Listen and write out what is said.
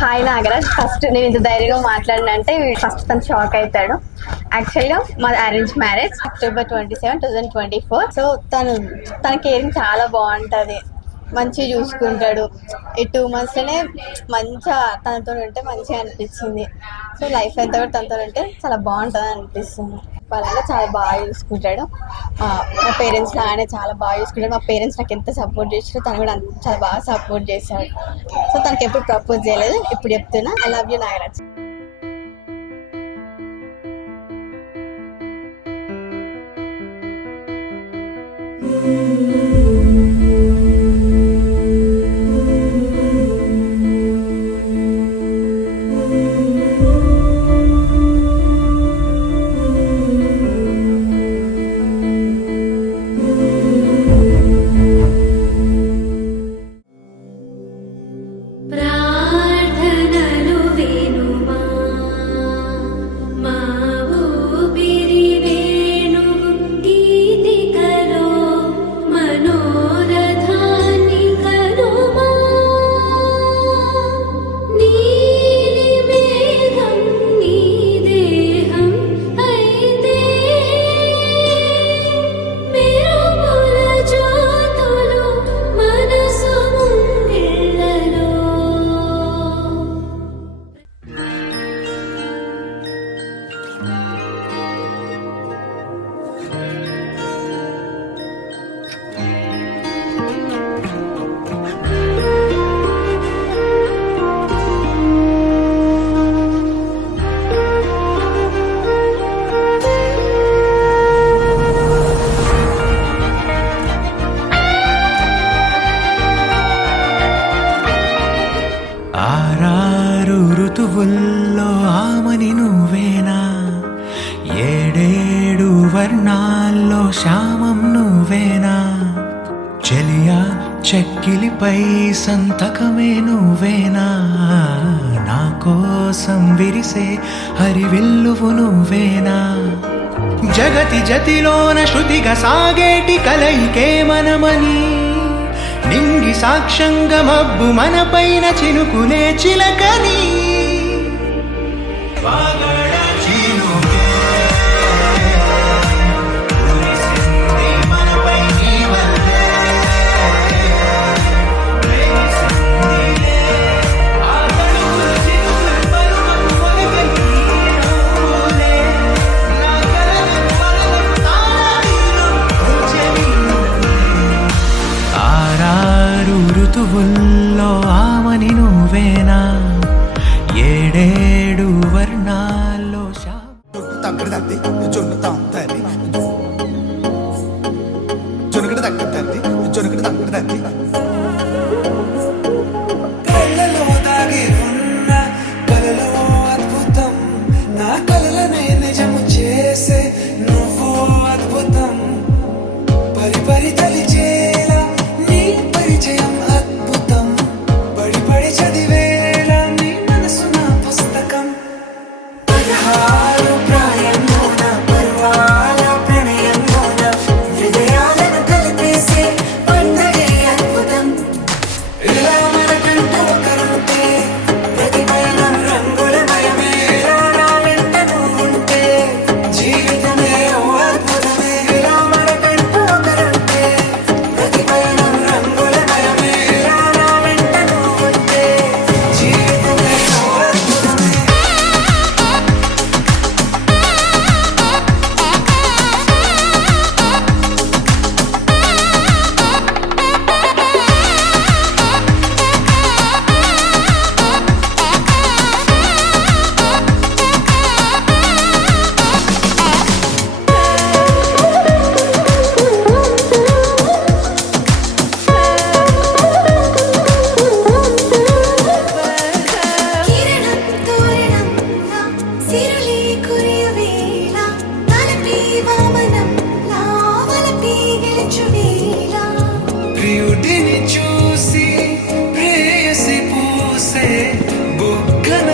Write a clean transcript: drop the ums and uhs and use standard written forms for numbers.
Hi Nagaraj. First నేను ఇంత ధైర్యంగా మాట్లాడినంటే ఫస్ట్ తను షాక్ అవుతాడు. యాక్చువల్గా మాది అరేంజ్ మ్యారేజ్ October 27, 2024. సో తన కేరింగ్ చాలా బాగుంటుంది, మంచిగా చూసుకుంటాడు. ఈ 2 monthsలోనే మంచిగా తనతో ఉంటే మంచిగా అనిపించింది. సో లైఫ్ అంతా కూడా తనతో ఉంటే చాలా బాగుంటుంది అనిపిస్తుంది. వాళ్ళ చాలా బాగా చూసుకుంటాడు. మా పేరెంట్స్ లాగానే చాలా బాగా చూసుకుంటాడు. మా పేరెంట్స్ నాకు ఎంత సపోర్ట్ చేసారో తను కూడా చాలా బాగా సపోర్ట్ చేశాడు. సో తనకి ఎప్పుడు ప్రపోజ్ చేయలేదు, ఇప్పుడు చెప్తున్నా ఐ లవ్ యూ నాగరాజ్. ఆరారు ఋతువుల్లో ఆమని నువ్వేనా, 7 వర్ణాల్లో శ్యామం నువ్వేనా, చెలియా చెక్కిలిపై సంతకమే నువ్వేనా, నా కోసం విరిసే హరివిల్లువు నువ్వేనా, జగతి జతిలోన శృతిగా సాగేటి కలయికే మనమని, నింగి సాక్ష్యంగా మబ్బు మన పైన చినుకునే చిలకని, ఋతువుల్లో ఆమని నువ్వేనా, 7 వర్ణాల్లో తగ్గడి తల్లి జొన్నుతాం తల్లి జొనకడి తగ్గడి తల్లి జొనకడి తగ్గడి తల్లి కళ్ళలో దాగి ఉన్న కలలో అద్భుతం, నా కలలనే నిజము చేసే నువ్వు అద్భుతం, పరి పరి తలిచేలా నీ పరిచయం అద్భుతం, పడి పడి చదివేలా నీ మనసు నా పుస్తకం, 16 ప్రాయంలోన పర్వాల ప్రణయంలోన హృదయాలను కలిపేసే పండగే అద్భుతం, ఇలా మనకంటూ ఒకరుంటే ప్రతి పయనం రంగులమయమే, ఇలా నా వెంట నువ్వుంటే జీవితమే ఓ అద్భుతమే, ఇలా మనకంటూ ఒకరుంటే ప్రతి పయనం రంగులమయమే, ఇలా నా వెంట నువ్వుంటే జీవితమే ఓ అద్భుతమే. కిరణం తోరణంలా సిరులే కురియవేళ, తలపి వామనంలా వలపి గెలుచువేళ, ప్రియుడిని చూసి ప్రేయసి పూసే బుగ్గన